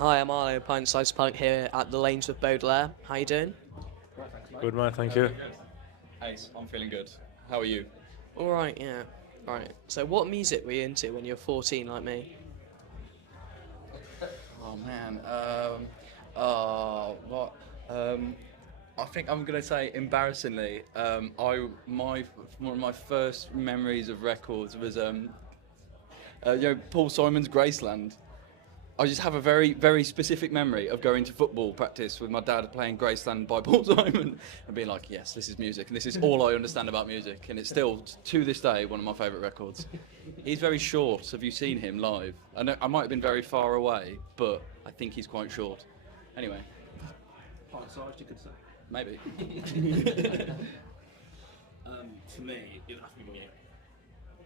Hi, I'm Arlo, pint-sized punk here at the Lanes with Baudelaire. How you doing? Good man, thank you. Ace, I'm feeling good. How are you? All right, yeah. All right. So, what music were you into when you were 14, like me? Oh man. What? I think I'm gonna say embarrassingly. One of my first memories of records was Paul Simon's Graceland. I just have a very, very specific memory of going to football practice with my dad playing Graceland by Paul Simon and being like, yes, this is music and this is all I understand about music, and it's still, to this day, one of my favourite records. He's very short. Have you seen him live? I might have been very far away, but I think he's quite short. Anyway. Pint-sized, you could say. Maybe. For me, it would have to be Muse.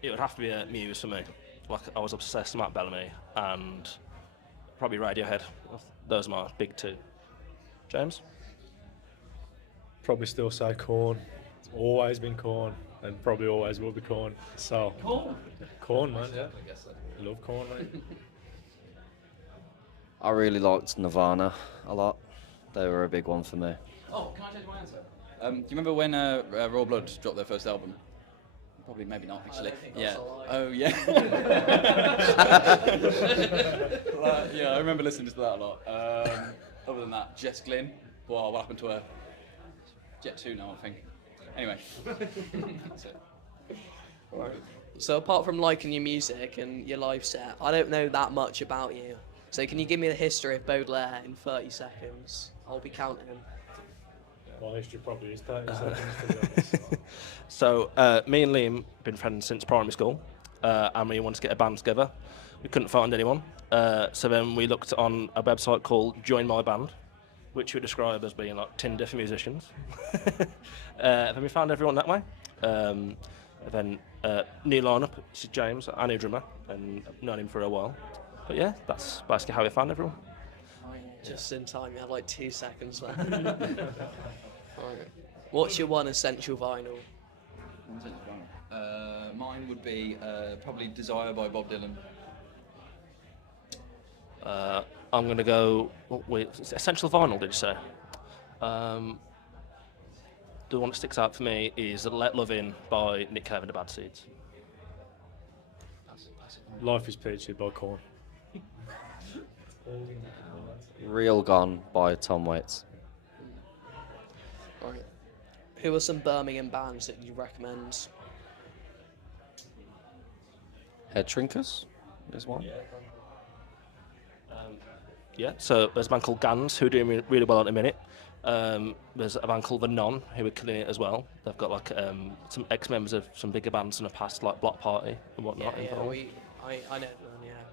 It would have to be a Muse for me. Like, I was obsessed with Matt Bellamy and probably Radiohead. Those are my big two. James? Probably still say corn. It's always been corn, and probably always will be corn. So corn, man. Yeah, I guess so. Love corn, mate. I really liked Nirvana a lot. They were a big one for me. Oh, can I change my answer? Do you remember when Raw Blood dropped their first album? Probably, maybe not, actually. Yeah. Oh, yeah. Yeah, I remember listening to that a lot. Other than that, Jess Glynn. Well, what happened to her? Jet 2 now, I think. Anyway. That's it. Right. So, apart from liking your music and your live set, I don't know that much about you. So, can you give me the history of Baudelaire in 30 seconds? I'll be counting. Well, history probably is 30 seconds, to be honest. So, me and Liam been friends since primary school, and we wanted to get a band together. We couldn't find anyone, so then we looked on a website called Join My Band, which we describe as being like Tinder for musicians. Then we found everyone that way. Then new lineup, this is James, our new drummer, and I've known him for a while. But yeah, that's basically how we found everyone. Just in time, you have like 2 seconds left. Right. What's your one essential vinyl? Mine would be probably Desire by Bob Dylan. I'm going to go with Essential Vinyl, did you say? The one that sticks out for me is Let Love In by Nick Cave and the Bad Seeds. Life is Peachy by Corn. Real Gone by Tom Waits. Right. Who are some Birmingham bands that you recommend? Head Shrinkers is one. Yeah, so there's a band called Gans who are doing really well at the minute. There's a band called The Non who are killing it as well. They've got like some ex-members of some bigger bands in the past, like Block Party and whatnot. I know them,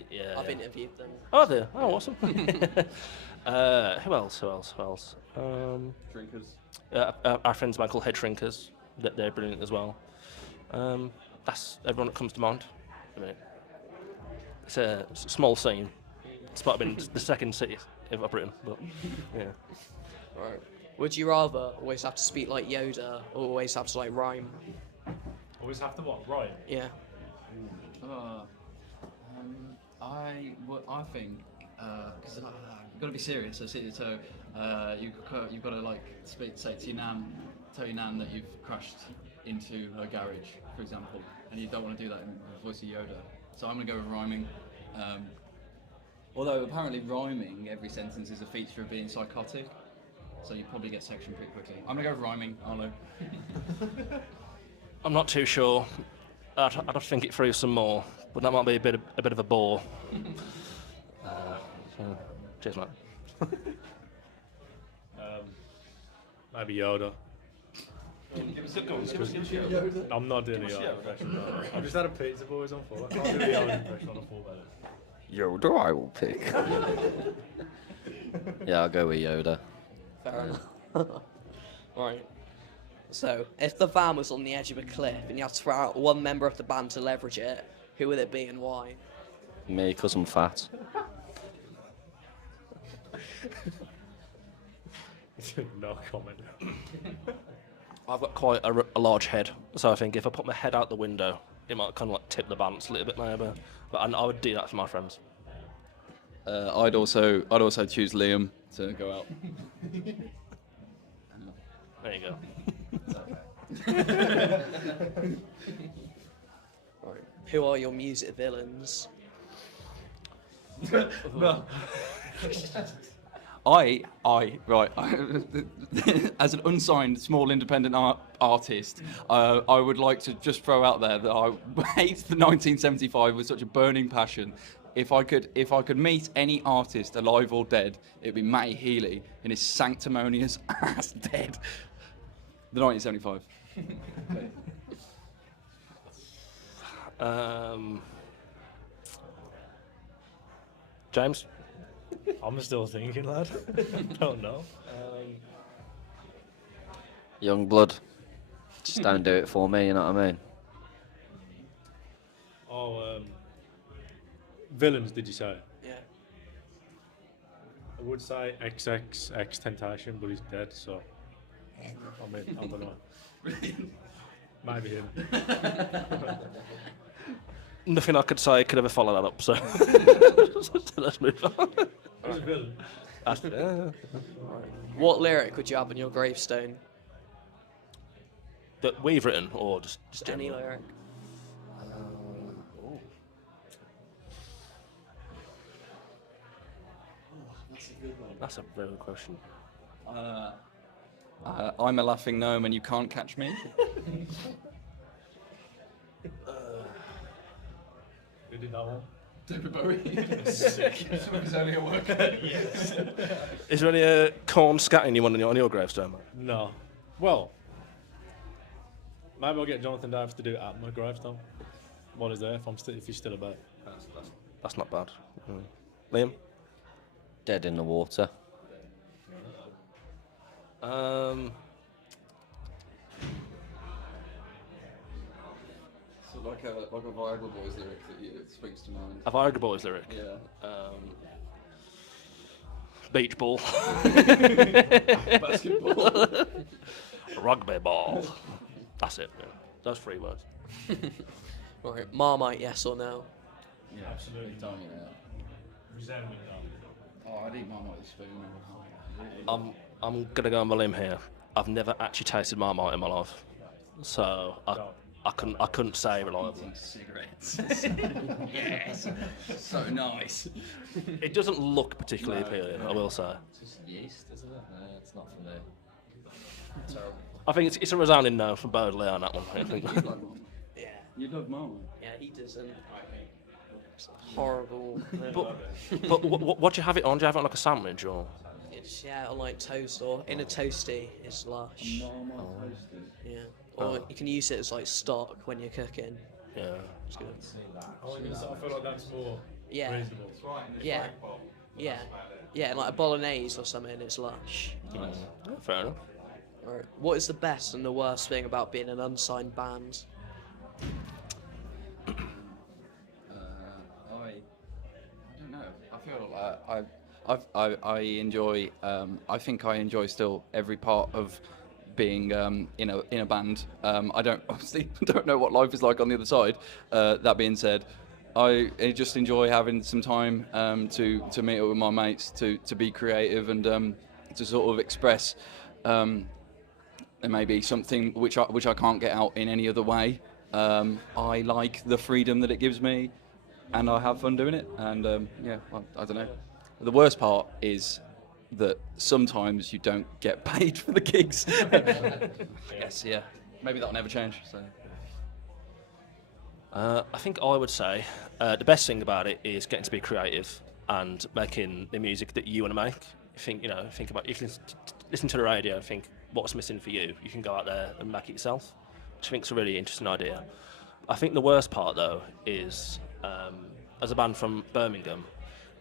Yeah, I've yeah. interviewed them. Oh, there. Oh, awesome. Who else? Drinkers. Our friends, a band called Head Shrinkers. They're brilliant as well. That's everyone that comes to mind. I mean, it's a small scene. It's might have been the second city of Britain, but yeah. Right. Would you rather always have to speak like Yoda or always have to like rhyme? Always have to what? Right. Yeah. I think because you've got to be serious. So you've got to like say to your nan, tell your nan that you've crashed into her garage, for example, and you don't want to do that in the voice of Yoda. So I'm gonna go with rhyming. Although apparently rhyming every sentence is a feature of being psychotic, so you probably get sectioned pretty quickly. I'm gonna go with rhyming, Arlo. I'm not too sure. I'd have to think it through some more, but that might be a bit of a bore. So, cheers, mate. Maybe Yoda. I'm not doing a Yoda impression. No. I've just had a Pizza Boys on full. I can't do a Yoda impression on a full belly. Yoda I will pick. Yeah, I'll go with Yoda. Fair enough. Right. So, if the van was on the edge of a cliff and you had to throw out one member of the band to leverage it, who would it be and why? Me, because I'm fat. No comment. I've got quite a large head, so I think if I put my head out the window, it might kind of like tip the balance a little bit maybe. But I would do that for my friends. I'd also choose Liam to go out. There you go. Right. Who are your music villains? I right. As an unsigned small independent artist, I would like to just throw out there that I hate the 1975 with such a burning passion. If I could meet any artist, alive or dead, it'd be Matty Healy in his sanctimonious ass dead. The 1975. James? I'm still thinking, lad. Don't know. Young blood. Just don't do it for me, you know what I mean? Villains, did you say? Yeah. I would say XX Temptation, but he's dead, so. I mean, I don't know. Maybe him. Nothing I could say could ever follow that up, so, so let's move on. He's a villain. What lyric would you have on your gravestone? That we've written, or just Any general? lyric. That's a very good question. I'm a laughing gnome and you can't catch me. Who did that one? David Bowie. Is there any corn scatting you want on your gravestone, mate? No. Well, maybe I'll get Jonathan Davis to do it at my gravestone. What is there if he's still about? That's not bad. Liam? Dead in the water. So like a Viagra Boys lyric that springs to mind. A Viagra Boys lyric? Yeah. Beach ball. Basketball. Rugby ball. That's it. Yeah. Those 3 words. Right. Marmite, yes or no? Yeah, Absolutely. Don't you know? Resentment. Oh, I'd eat Marmite with a spoon. I'm gonna go on my limb here. I've never actually tasted Marmite in my life, so I couldn't say reliable. Cigarettes. Yes. So nice. It doesn't look particularly appealing, I will say. It's just yeast, isn't it? No, it's not for me. Terrible. I think it's a resounding no from Baudelaire on that one. I think. Yeah. You love Marmite. Yeah, he doesn't. It's horrible. But what do you have it on? Do you have it on like a sandwich or? It's on like toast or in a toasty. It's lush. Marmite toasted. Yeah. Or you can use it as like stock when you're cooking. Yeah. It's good. I feel like that's more Yeah. reasonable. Yeah. Yeah. Yeah, like a bolognese or something. It's lush. Yeah, fair enough. Right. What is the best and the worst thing about being an unsigned band? I don't know. I feel like I enjoy. I think I enjoy still every part of being in a band. I obviously don't know what life is like on the other side. That being said, I just enjoy having some time to meet up with my mates, to be creative and to sort of express maybe something which I can't get out in any other way. I like the freedom that it gives me, and I have fun doing it. And well, I don't know. The worst part is that sometimes you don't get paid for the gigs. I guess, yeah. Maybe that'll never change. So. I think I would say the best thing about it is getting to be creative and making the music that you want to make. Think about if you listen to the radio and think what's missing for you. You can go out there and make it yourself, which I think is a really interesting idea. I think the worst part though is as a band from Birmingham,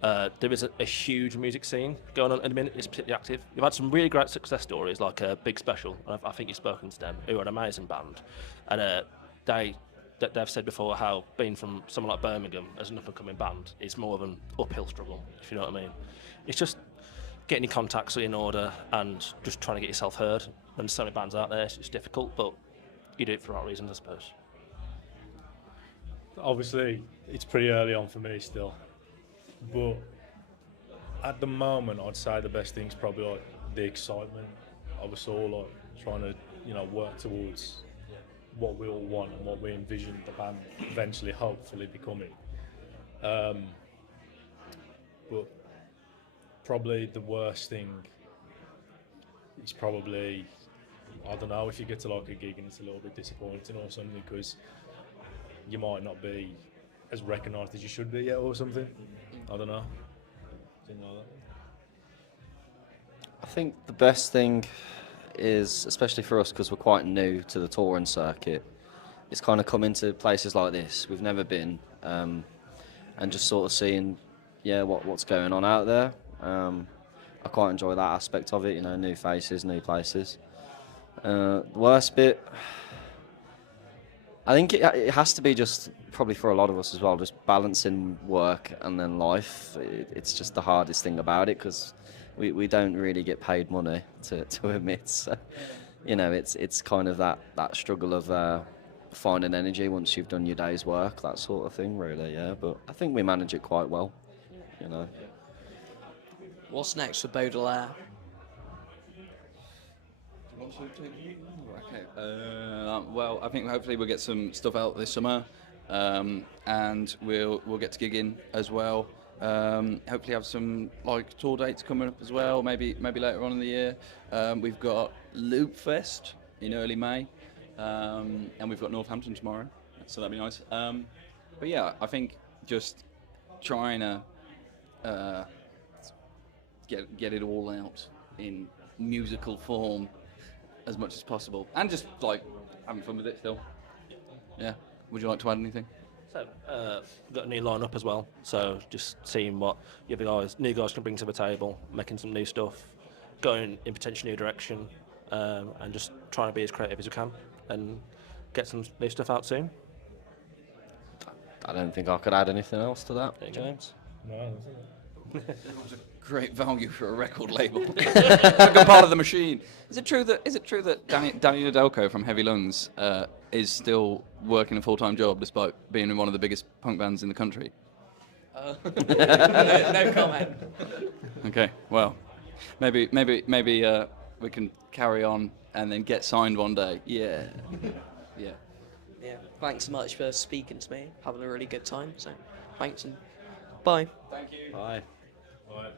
there is a huge music scene going on at the minute. It's particularly active. We've had some really great success stories like Big Special. I think you've spoken to them, who are an amazing band, and they've said before how being from someone like Birmingham as an up-and-coming band is more of an uphill struggle, if you know what I mean. It's just getting your contacts in order and just trying to get yourself heard. When there's so many bands out there, it's difficult, but you do it for the right reasons, I suppose. Obviously, it's pretty early on for me still, but At the moment, I'd say the best thing's probably like the excitement of us all, like trying to, work towards what we all want and what we envision the band eventually, hopefully, becoming. But probably the worst thing is probably, I don't know, if you get to like a gig and it's a little bit disappointing or something because you might not be as recognised as you should be yet or something. I don't know. Something like that. I think the best thing is, especially for us, because we're quite new to the touring circuit, is kind of coming to places like this we've never been, and just sort of seeing, what's going on out there. I quite enjoy that aspect of it, new faces, new places. The worst bit, I think it has to be just, probably for a lot of us as well, just balancing work and then life. It's just the hardest thing about it, because we don't really get paid money to admit. So, it's kind of that struggle of finding energy once you've done your day's work, that sort of thing, really, yeah. But I think we manage it quite well, What's next for Baudelaire? Okay. Well, I think hopefully we'll get some stuff out this summer, and we'll get to gigging as well. Hopefully have some like tour dates coming up as well. Maybe later on in the year. We've got Loop Fest in early May, and we've got Northampton tomorrow, so that'd be nice. But yeah, I think just trying to get it all out in musical form as much as possible, and just like having fun with it still. Yeah. Would you like to add anything? So, we've got a new lineup as well. So, just seeing what new guys can bring to the table, making some new stuff, going in potentially new direction, and just trying to be as creative as we can and get some new stuff out soon. I don't think I could add anything else to that, James. No, Great value for a record label. Like a part of the machine. Is it true that Danny Nedelko from Heavy Lungs is still working a full-time job despite being in one of the biggest punk bands in the country? No comment. Okay, well, maybe we can carry on and then get signed one day. Yeah. Yeah. Thanks so much for speaking to me. Having a really good time. So, thanks and bye. Thank you. Bye. Bye.